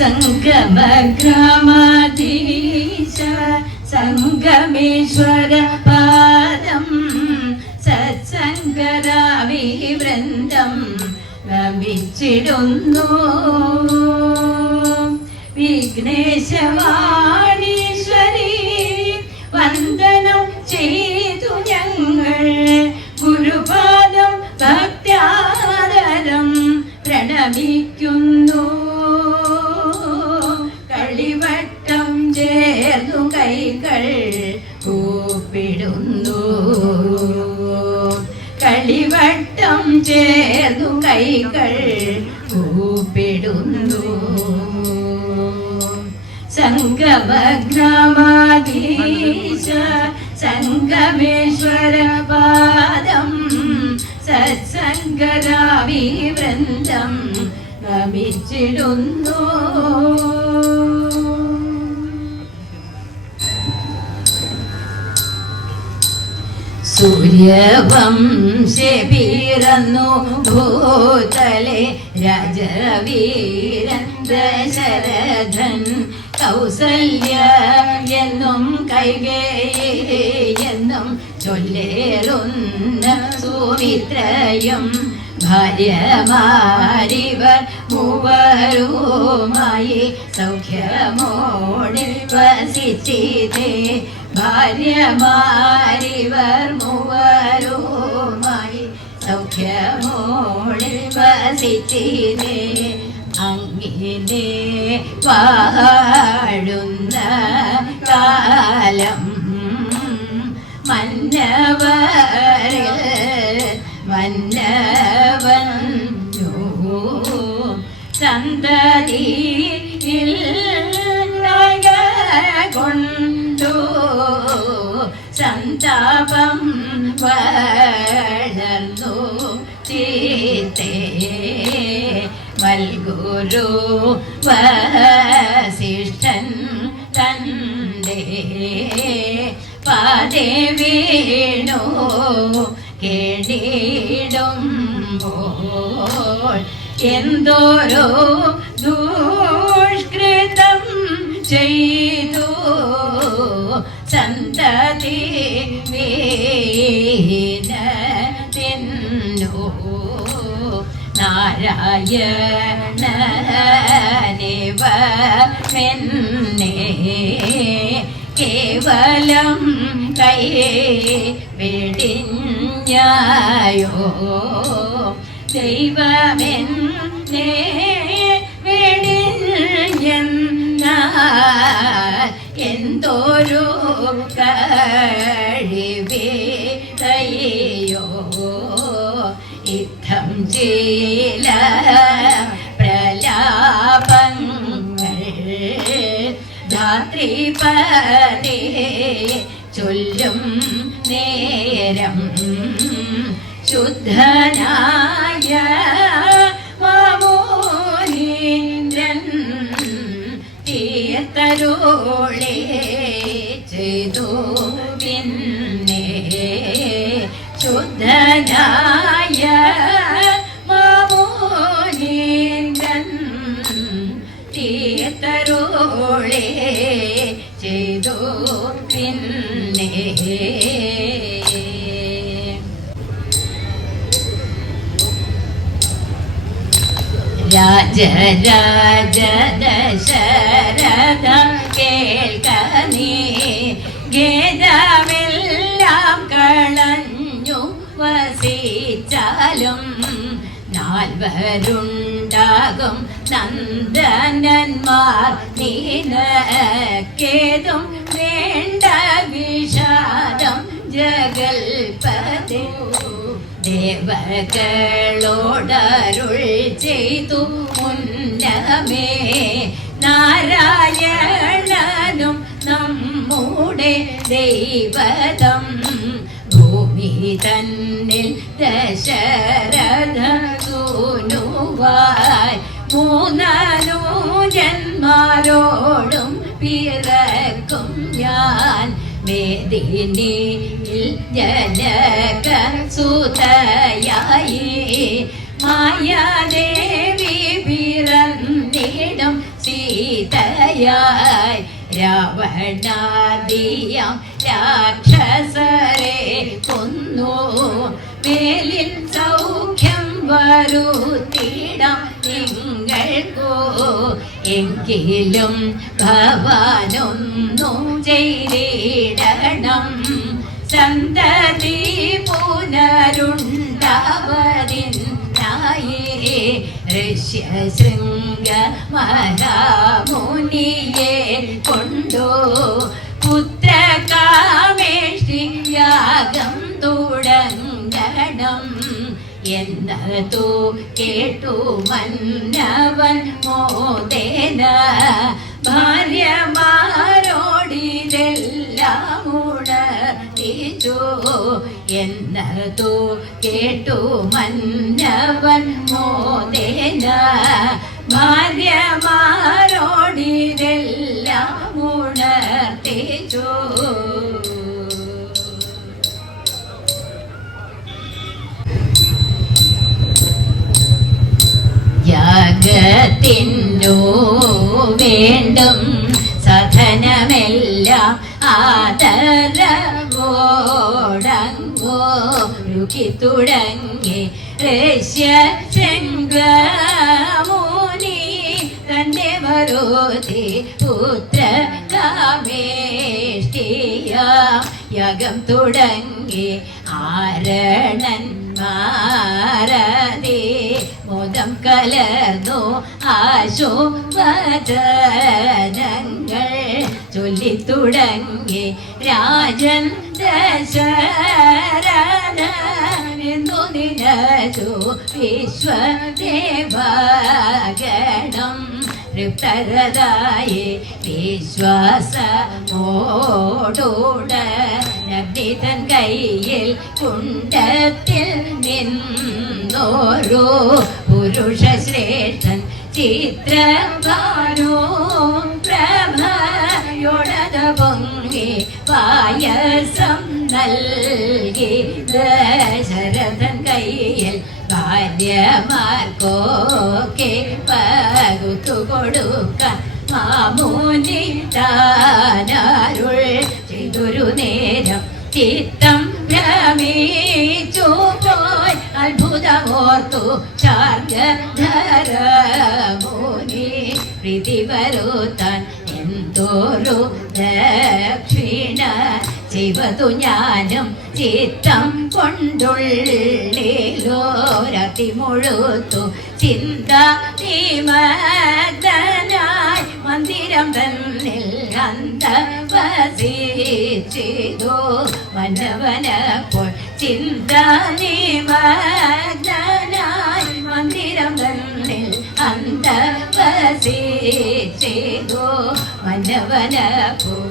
സംഗമഗ്രാമാധീശ സംഗമേശ്വര പാദം സത്സംഗരാവി വൃന്ദം നമിച്ചിടുന്നു വിഘ്നേശവാണീശ്വരി കൈകൾ കൂപ്പിടുന്നു കളിവട്ടം ചേർന്നു കൈകൾ കൂപ്പിടുന്നു സംഗമഗ്രാമാധീശ സംഗമേശ്വര പാദം സത്സംഗരാവി വൃന്ദം നമിച്ചിടുന്നു. പിറന്നു ഭൂതലെ രാജവീരൻ ദശരഥൻ കൗസല്യ എന്നും കൈകേ എന്നും ചൊല്ലേറുന്ന സുമിത്രയും ഭാര്യമാരിവർ മൂവരുമായി സൗഖ്യമോടി വസിച്ചിതേ ഭാര്യമാരിവർ മൂവരുമായി സൗഖ്യമോടെ വസിച്ചിതേ അങ്ങിനെ വാഴുന്ന കാലം മന്നവരിൽ മന്നവൻ സന്തതിയിൽ കൊണ്ടു സന്താപം വളർന്നു. ചീത്തേ മൽഗുരു വസിഷ്ഠൻ തന്റെ പാതേ വീണു. കേടിടുമ്പോൾ എന്തോരോ ദുഷ്കൃതം ചെയ്തു. സന്തതി വീന തിന്നു നാരായണനിവ മെന്നെ കേവലം കൈ വെടിഞ്ഞായോ ദൈവമെന്നെ എന്തോരു കഴിവേതയോ യുദ്ധം ചെയ്ല പ്രലാപങ്ങൾ ധാത്രി ചൊല്ലും തീയത്തരോളെ ചെയ്തു പിന്നെ രാജ ദശരഥ കേൾക്ക നീ ഗേദമെല്ലാം കളഞ്ഞു വസിച്ചാലും നാൽവരുണ്ടാകും നന്ദനന്മാർ നീനക്കേതും വേണ്ട വിഷാദം ജഗൽപതി ദേവകളോടരുൾ ചെയ്തു മുന്നമേ നാരായണനും നമ്മുടെ ദൈവതം. ഭൂമി തന്നിൽ ദശരഥ സൂനുവായി മൂന്നാലു ജന്മാരോടും പിറക്കും ഞാൻ. വേദിനിയിൽ ജനക സുതയായി മായാദേവി പിറന്നിടം സീതയായി. രാവണാദിയം രാക്ഷസരെ കൊന്നു. മേലിൽ സൗഖ്യം വരുത്തിടാം നിങ്ങൾക്കോ എങ്കിലും ഭവാനൊന്നും ചെയ്തിടണം സന്തതി പുനരുണ്ടാവതിനായേ ഋഷ്യശൃംഗ മഹാമുനിയെ കൊണ്ടോ? പുത്രകാമേഷ്ടി യാഗം തുടങ്ങണം എന്നതു കേട്ടു മന്നവൻ മോദേന. ഭാര്യമാരോടിതെല്ലാം ഉണർത്തിച്ചു എന്നതു കേട്ടു മന്നവൻ മോദേന. ഭാര്യമാരോടിതെല്ലാം യാഗത്തിനു വേണ്ടും സധനമെല്ലാം ആദരവോടങ്ങോരുക്കി തുടങ്ങി ഋഷ്യ ശൃംഗമുനി തന്റെ വരോധി പുത്ര കാമേഷ്ടിയ യാഗം തുടങ്ങി ആരണന്മാരതേ കലർന്നു ആശോവചനങ്ങൾ ചൊല്ലിത്തുടങ്ങി രാജൻ ദശരഥനെന്നു നിലച്ചു വിശ്വദേവഗണം തൃപ്തരതായി വിശ്വാസമോടോട നഗ്നിതൻ കയ്യിൽ കുണ്ടത്തിൽ നിന്നോരോ പുരുഷ ശ്രേഷ്ഠൻ ചിത്രഭാനോ പ്രഭയോടത പൊങ്ങി പായസം നൽകി. ദശരഥൻ കയ്യിൽ ഭാര്യമാർക്കോക്കെ പകുത്തു കൊടുക്ക. മാമൂനി താനാരുൾ ചെയ്തൊരു നേരം ചിത്തം പ്രീതി വരുത്താൻ എന്തോരു ദക്ഷിണ. ചെയ്തു ഞാനും ചിത്തം കൊണ്ടുള്ളിലോരത്തി മുഴുത്തു ചിന്ത വിമഗ്നായി മന്ദിരം തന്നിൽ അന്തവസിച്ചിതോ മനവനപ്പോൾ ചിന്ത നിമഗ്നായി മന്ദിരം തന്നിൽ അന്തവസിച്ചിതോ മനവനപ്പോൾ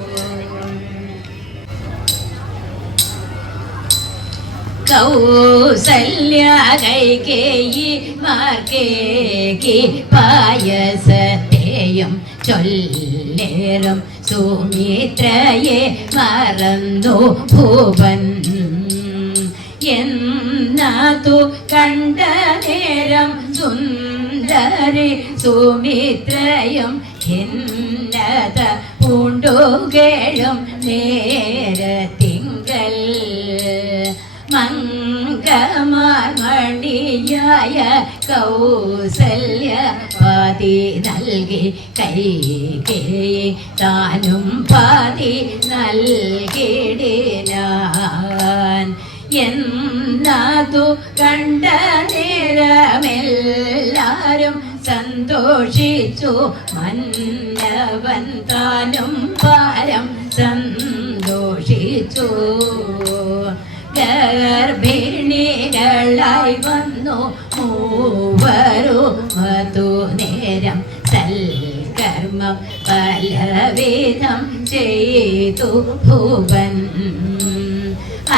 കൗസല്യ കൈകേയി മാർക്കേക്ക് പായസത്തെയും ചൊല്ലേറും സുമിത്രയെ മറന്നു ഭൂപൻ. എന്നതു കണ്ട നേരം സുന്ദരി സുമിത്രയും ഭിന്നത പൂണ്ടുകേഴും നേരത്തിങ്കൽ മംഗമാർമണിയായ കൗസല്യ പാതി നൽകി കൈകേ താനും പാതി നൽകിടിനാൻ എന്നതു കണ്ട നേരമെല്ലാരും സന്തോഷിച്ചു. മന്നവൻ താനും പാരം സന്തോഷിച്ചു. ഗർഭിണികളായി വന്നു മൂവരു മതു നേരം സൽകർമ്മം പലവിധം ചെയ്തു ഭൂവൻ.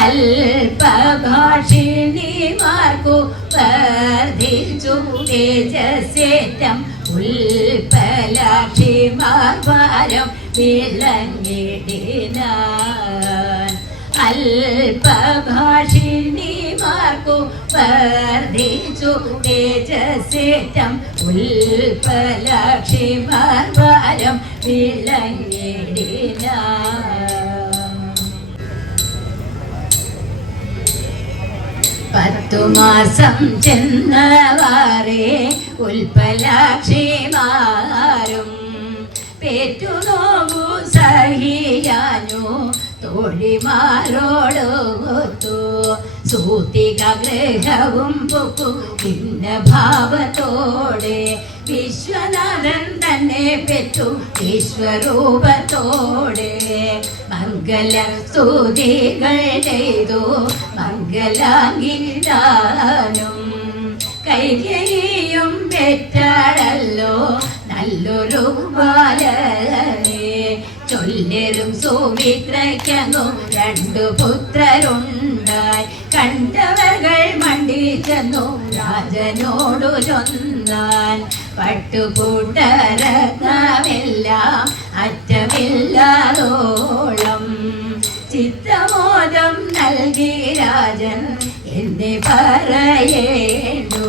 അല്പഭാഷിണിമാർക്കു വർദ്ധിച്ചു തേജസ്സേറ്റം ഉൽപ്പലാക്ഷിമാർ ഭാരം വിളങ്ങിടിന. അല്പഭാഷിണിമാർക്കു വർദ്ധിച്ചു തേജസേറ്റം ഉൽപ്പലാക്ഷിമാർ ഭാരം വിളങ്ങിടില്ല പത്തു മാസം ചെന്നവാറേ ഉൽപ്പലാക്ഷിമാരും പേറ്റു നോവു സഹിയാഞ്ഞു തോഴിമാരോടൊത്തു. സൂത്തിക ഗ്രഹവും പൊക്കു ഇന്ന ഭാവത്തോടെ വിശ്വനാഥൻ തന്നെ പെറ്റു വിശ്വരൂപത്തോടെ. മംഗല സ്തുതികൾ ചെയ്തു മംഗലാംഗീതാനും കൈകയും പെറ്റാടല്ലോ നല്ലൊരു ബാലനെ ചൊല്ലരും സുമിത്രയ്ക്കങ്ങും രണ്ടു പുത്രരുണ്ടായി. കണ്ടവകൾ മണ്ടി ചെന്നു രാജനോടു ചൊന്നാൻ. പട്ടുപൂട്ടരത്നമെല്ലാം അറ്റമില്ലാതോളം. ചിത്തമോദം നൽകി രാജൻ എന്നെ പറയേണ്ടു.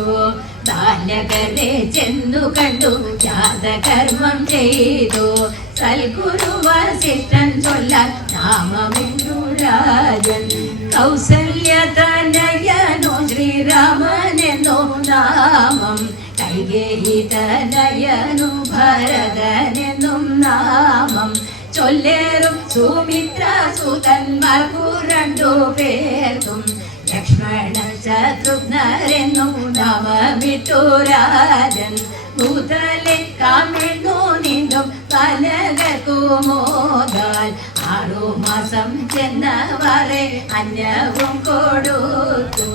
ബാലകരെ ചെന്നു കണ്ടു ജാതകർമ്മം ചെയ്തു. സൽഗുരു വസിഷ്ഠൻ ചൊല്ലാൻ നാമമെന്നു രാജൻ. കൗസല്യ തനയനോ ശ്രീരാമനെന്നോ നാമം. കൈകേയി തനയനു ഭരതനെന്നും നാമം. ചൊല്ലേറും സുമിത്ര സുതന്മാർക്കു രണ്ടു പേർക്കും ലക്ഷ്മണ ശത്രുഘ്നരെന്നു നാമമിട്ടു രാജൻ. ഭൂതലെ കാമിണ്ണു നിന്നും പലകർക്കു മോദാൽ ആറു മാസം ചെന്നവരെ അന്യവും കൊടുത്തു.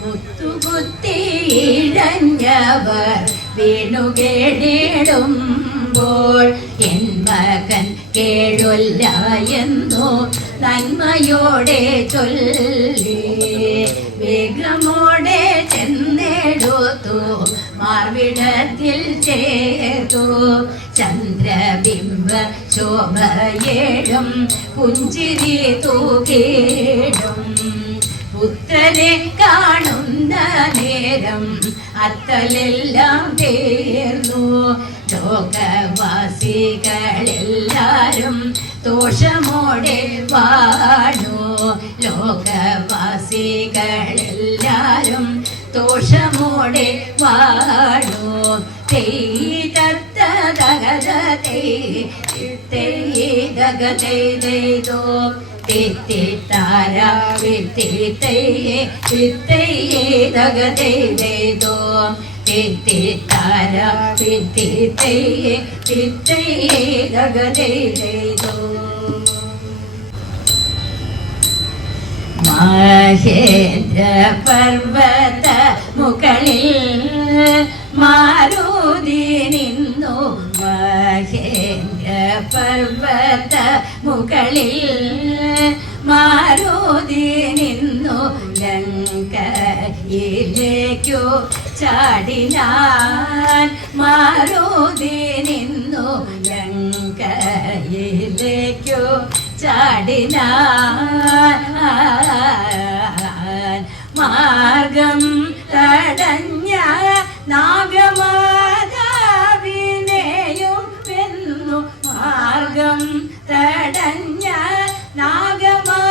മുത്തുകുത്തി ഇഴഞ്ഞവർ വീണു കേടിടുമ്പോൾ എൻ മകൻ കേഴുല്ല എന്തോ നന്മയോടെ ചൊല്ലി. വേഗമോടെ ചെന്നെടുത്തു. മാർവിടത്തിൽ ചേർത്തു. ചന്ദ്രബിംബ ശോഭയേടും. പുഞ്ചിരി തൂക്കേടും പുത്രനെ കാണുന്ന നേരം അത്തലെല്ലാം തീർന്നു. ലോകവാസികളെല്ലാരും ദോഷമോടെ വാണു. ലോകവാസികളെല്ലാരും ദോഷമോടെ വാണു. തെയ്തോ തിത്തിത്താര വിത്തിത്തയ്യേ വിത്തയ്യേ മഹേന്ദ്ര പർവത മുകളിൽ മാരുതി നിന്നു. മഹേന്ദ്ര പർവത മുകളിൽ മാരുതി ചാടിനാൻ മാറൂതി നിന്നു ലങ്കയിലേക്കു ചാടിനാൻ മാർഗം തടഞ്ഞ നാഗമാതാവിനെയും വെന്നു മാർഗം തടഞ്ഞ നാഗമാതാവിനെയും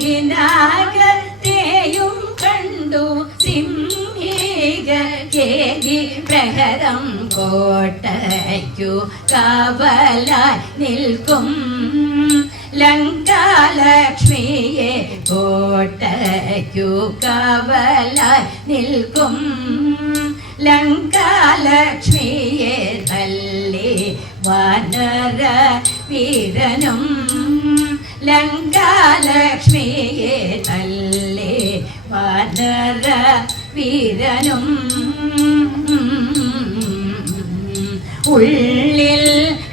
മൈനാഗത്തെയും കണ്ടു സിംഹിക കേലി പ്രഹരം കോട്ടയ്ക്കു കവല നിൽക്കും. ലങ്കാലക്ഷ്മിയെ കോട്ടയ്ക്കു കവല നിൽക്കും. ലങ്കാലക്ഷ്മിയെ തല്ലി വാനര വീരനും ലങ്കാലക്ഷ്മിയെ തല്ലേ വാനര വീരനും. ഉള്ളിൽ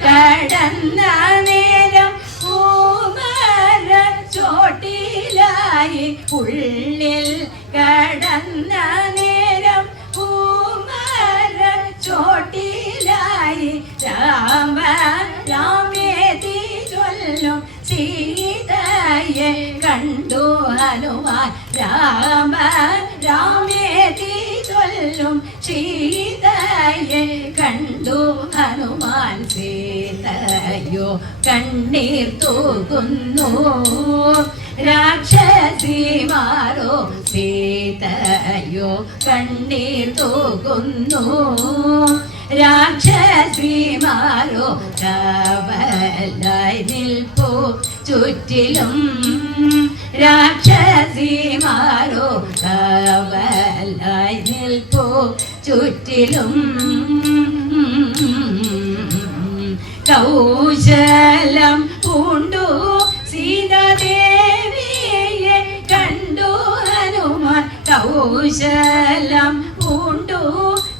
കടന്ന നേരം പൂമര ചോട്ടിലായി ഉള്ളിൽ ഹനുമാൻ രാമ രാമേതി ചൊല്ലും. സീതയെ കണ്ടു ഹനുമാൻ സീതയോ കണ്ണീർ തൂകുന്നു. രാക്ഷസിമാരോ സീതയോ കണ്ണീർ തൂകുന്നു. രാക്ഷസിമാരോ കാവലായി നിൽപ്പോ ചുറ്റിലും. രാക്ഷസിമാരോ കാവലായി നിൽപ്പു ചുറ്റിലും. കൗശലം പൂണ്ടു സീതാദേവിയെ കണ്ടു ഹനുമാൻ. കൗശലം പൂണ്ടു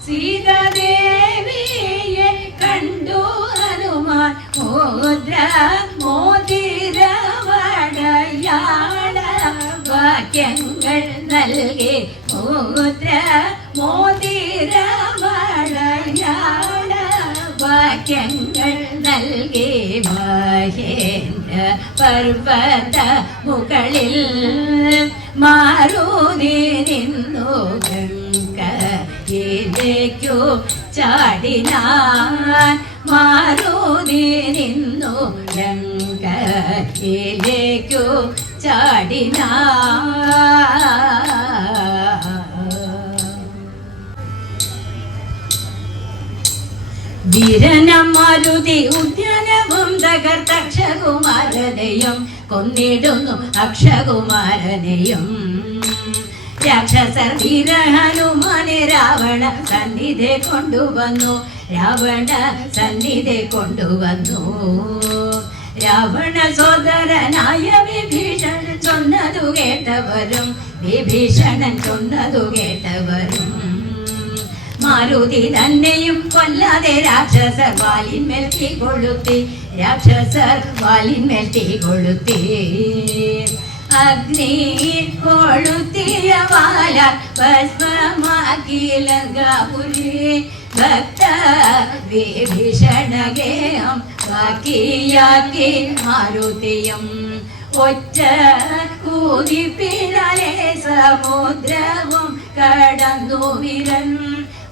സീതാദേവിയെ കണ്ടു ഹനുമാൻ. മുദ്ര വാക്യങ്ങൾ നൽകി മുദ്ര മോതിരവടയാട വാക്യങ്ങൾ നൽകി മഹേന്ദ്ര പർവത മുകളിൽ മാറൂതി നിന്നു ഗംഗയിലേക്കു ചാടിനാൻ മാറൂതി നിന്നു ഗംഗയിലേക്കു ചാടിനാൻ വീരനമാരുതി ഉദ്യാനവും തകർത്തക്ഷകുമാരനെയും കൊന്നിടുന്നു അക്ഷകുമാരനെയും. രാക്ഷസർ വീരഹനുമാനെ രാവണ സന്നിധി കൊണ്ടുവന്നു. രാവണ സന്നിധി കൊണ്ടുവന്നു. രാവണ സോദരനായ വിഭീഷണൻ ചൊന്നതു കേട്ടവരും വിഭീഷണൻ ചൊന്നതു കേട്ടവരും. മാരുതി തന്നെയും കൊല്ലാതെ രാക്ഷസർ വാലിന്മേൽ തീ കൊളുത്തി രാക്ഷസർ വാലിന്മേൽ തീ കൊളുത്തി. അഗ്നി കൊളുത്തിയ വാല ഭസ്മമാക്കി ലങ്കാപുരി ഭക്ത വിഭീഷണഗേഹം ബാക്കിയാക്കി മാരുതിയും ഒറ്റ കൂതിപ്പിനാലെ സമുദ്രവും കടന്നു വിരൻ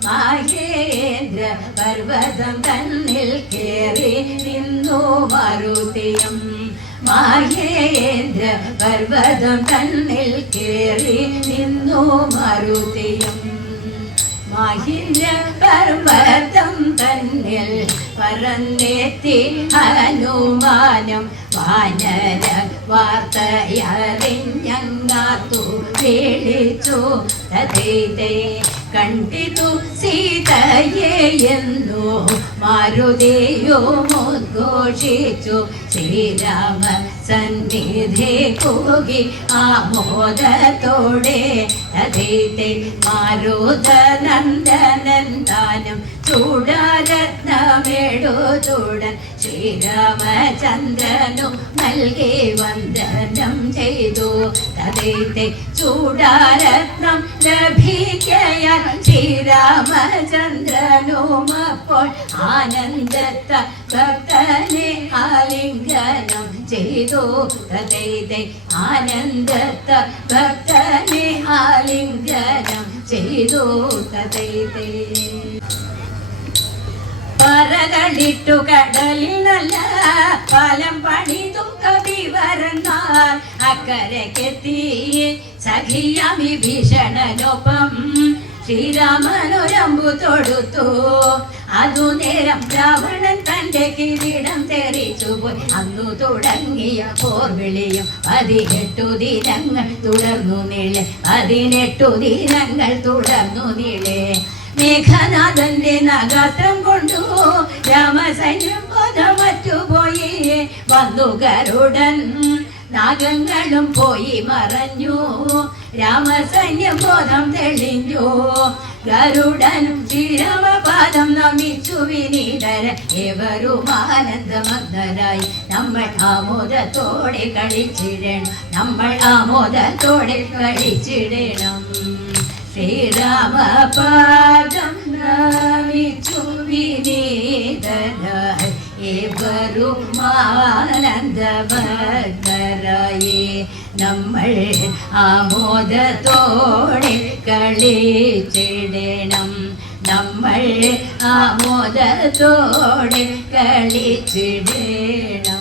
മഹേന്ദ്ര പർവതം തന്നിൽ കേറി നിന്നു മാരുതിയും മഹേന്ദ്ര പർവതം തന്നിൽ കേറി നിന്നു മാരുതിയും മഹിന്ദ്ര പർവതം തന്നിൽ പറന്നെത്തി ഹനുമാനം വാനര വാർത്തയറിഞ്ഞങ്ങാത്തു വിളിച്ചു. തതേ കണ്ടിതു സീതയെ എന്നു മാരുതിയോ ഉദ്ഘോഷിച്ചു ശ്രീരാമ സന്നിധി പോകി ആമോദത്തോടെ തതേ മാരുതനന്ദനന്ദാനം താനും ചൂടാരത്നമേടുചൂടൻ ശ്രീരാമചന്ദ്രനു നൽകി വന്ദനം ചെയ്തു. തതേ ചൂടാരത്നം ലഭിക്കയാൽ ശ്രീരാമചന്ദ്രനും അപ്പോൾ ആനന്ദത്ത ഭക്തനെ ആലിംഗനം ചെയ്തു. തതേ ആനന്ദത്ത ഭക്തനെ ആലിംഗനം ചെയ്തു. തതേ പറകളിട്ടു കടലിൽ നല്ല പാലം പണിതും കവിവരന്നാൽ അക്കരക്കെത്തി സഖിയാമി ഭീഷണനൊപ്പം ശ്രീരാമനൊരമ്പു തൊടുത്തു. അതു നേരം രാവണൻ തന്റെ കിരീടം തെറിച്ചു പോയി. അന്നു തുടങ്ങിയ പോർവിളിയും പതിനെട്ടു ദിനങ്ങൾ തുടർന്നു നീളെ. പതിനെട്ടു ദിനങ്ങൾ തുടർന്നു നീളെ. മേഘനാഥന്റെ നഗാത്രം കൊണ്ടു രാമസൈന്യം ബോധമറ്റുപോയി. വന്നു ഗരുടൻ നാഗങ്ങളും പോയി മറഞ്ഞു. രാമസൈന്യം ബോധം തെളിഞ്ഞു. ഗരുടൻ ശ്രീരാമപാദം നമിച്ചു. വിനീതര ഏവരും ആനന്ദമഗ്നരായി. നമ്മൾ ആമോദത്തോടെ കളിച്ചിടണം. നമ്മൾ ആമോദത്തോടെ കളിച്ചിടണം. ശ്രീരാമപാദം നമിച്ചു വിനീതരായി ഏവരും ആനന്ദഭക്തരായി നമ്മൾ ആമോദത്തോടെ കളിച്ചിടണം. നമ്മൾ ആമോദത്തോടെ കളിച്ചിടണം.